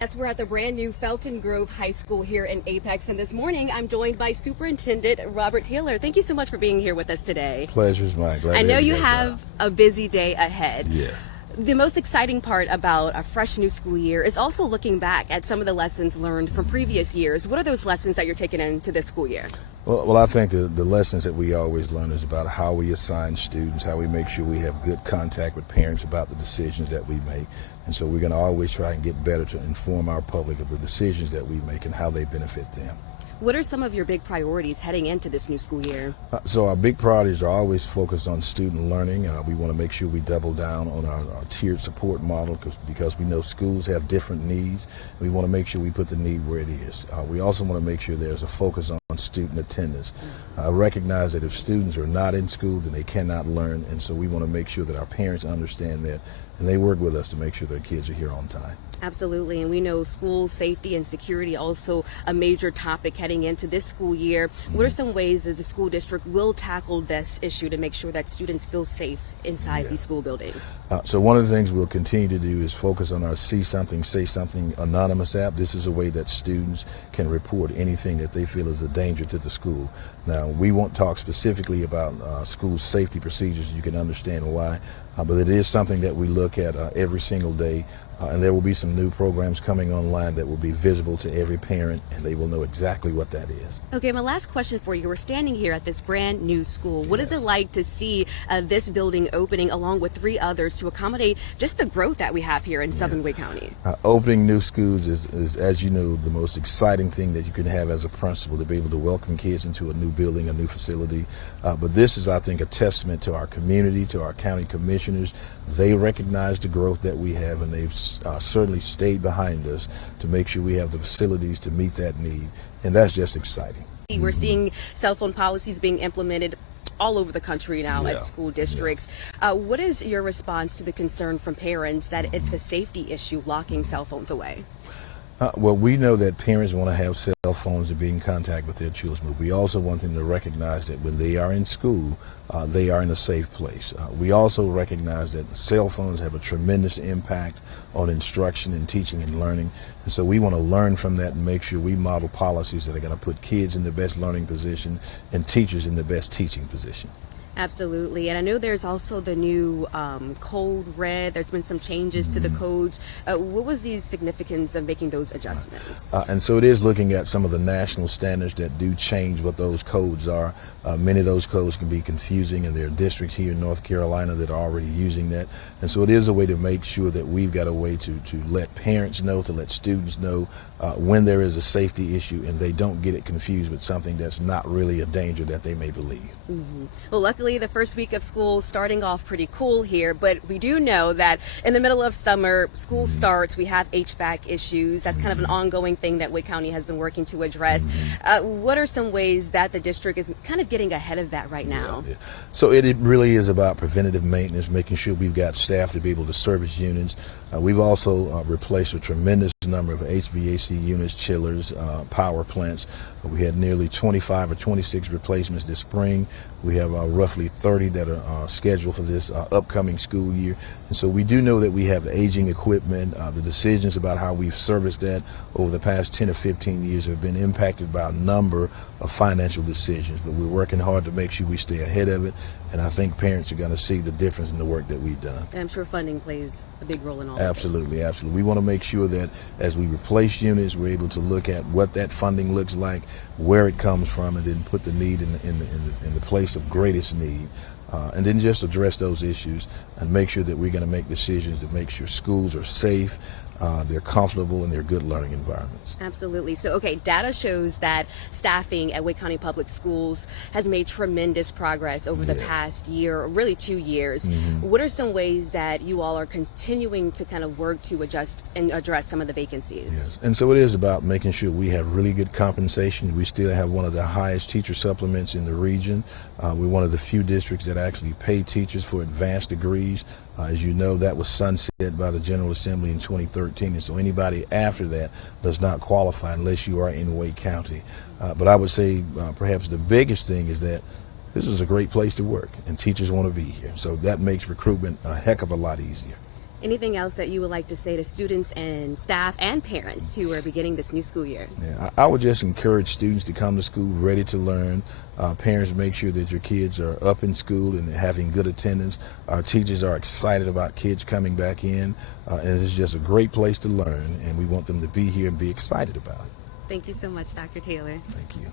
Yes, we're at the brand new Felton Grove High School here in Apex, and this morning I'm joined by Superintendent Robert Taylor. Thank you so much for being here with us today. Pleasure's mine. Glad I to know have you guys have on. a busy day ahead. Yes. The most exciting part about a fresh new school year is also looking back at some of the lessons learned from previous years. What are those lessons that you're taking into this school year? Well, I think the lessons that we always learn is about how we assign students, how we make sure we have good contact with parents about the decisions that we make. And so we're going to always try and get better to inform our public of the decisions that we make and how they benefit them. What are some of your big priorities heading into this new school year? So our big priorities are always focused on student learning. We want to make sure we double down on our tiered support model because we know schools have different needs. We want to make sure we put the need where it is. We also want to make sure there's a focus on student attendance. Recognize that if students are not in school, then they cannot learn, and so we want to make sure that our parents understand that, and they work with us to make sure their kids are here on time. Absolutely, and we know school safety and security also a major topic heading into this school year. What are some ways that the school district will tackle this issue to make sure that students feel safe inside these school buildings? So one of the things we'll continue to do is focus on our See Something, Say Something anonymous app. This is a way that students can report anything that they feel is a danger to the school. Now, we won't talk specifically about school safety procedures. You can understand why, but it is something that we look at every single day. And there will be some new programs coming online that will be visible to every parent, and they will know exactly what that is. Okay, my last question for you. We're standing here at this brand new school. What is it like to see this building opening along with 3 others to accommodate just the growth that we have here in Southern Wake County? Opening new schools is, as you know, the most exciting thing that you can have as a principal, to be able to welcome kids into a new building, a new facility. But this is, I think, a testament to our community, to our county commissioners. They recognize the growth that we have, and they've certainly stayed behind us to make sure we have the facilities to meet that need, and that's just exciting. We're seeing cell phone policies being implemented all over the country now at school districts. What is your response to the concern from parents that it's a safety issue locking cell phones away? Well, we know that parents want to have cell phones to be in contact with their children, but we also want them to recognize that when they are in school, they are in a safe place. We also recognize that cell phones have a tremendous impact on instruction and teaching and learning, and so we want to learn from that and make sure we model policies that are going to put kids in the best learning position and teachers in the best teaching position. Absolutely, and I know there's also the new code red. There's been some changes to the codes. What was the significance of making those adjustments? And so it is looking at some of the national standards that do change what those codes are. Many of those codes can be confusing, and there are districts here in North Carolina that are already using that. And so it is a way to make sure that we've got a way to let parents know, to let students know when there is a safety issue, and they don't get it confused with something that's not really a danger that they may believe. Well, luckily the first week of school starting off pretty cool here, but we do know that in the middle of summer, school starts, we have HVAC issues. That's kind of an ongoing thing that Wake County has been working to address. What are some ways that the district is kind of getting ahead of that right now? So it really is about preventative maintenance, making sure we've got staff to be able to service units. We've also replaced a tremendous number of HVAC units, chillers, power plants. We had nearly 25 or 26 replacements this spring. We have roughly 30 that are scheduled for this upcoming school year. And so we do know that we have aging equipment. The decisions about how we've serviced that over the past 10 or 15 years have been impacted by a number of financial decisions, but we're working hard to make sure we stay ahead of it. And I think parents are going to see the difference in the work that we've done. I'm sure funding plays a big role in all Absolutely, absolutely. We want to make sure that as we replace units, we're able to look at what that funding looks like, where it comes from, and then put the need in the place of greatest need. And then just address those issues and make sure that we're going to make decisions to make sure schools are safe, they're comfortable, and they're good learning environments. Absolutely. So, okay, data shows that staffing at Wake County Public Schools has made tremendous progress over the past year, really 2 years. What are some ways that you all are continuing to kind of work to adjust and address some of the vacancies? Yes, and so it is about making sure we have really good compensation. We still have one of the highest teacher supplements in the region. We're one of the few districts that actually pay teachers for advanced degrees. As you know, that was sunset by the General Assembly in 2013, and so anybody after that does not qualify unless you are in Wake County. But I would say perhaps the biggest thing is that this is a great place to work, and teachers want to be here. So that makes recruitment a heck of a lot easier. Anything else that you would like to say to students and staff and parents who are beginning this new school year? Yeah, I would just encourage students to come to school ready to learn. Parents, make sure that your kids are up in school and having good attendance. Our teachers are excited about kids coming back in, and it's just a great place to learn, and we want them to be here and be excited about it. Thank you so much, Dr. Taylor. Thank you.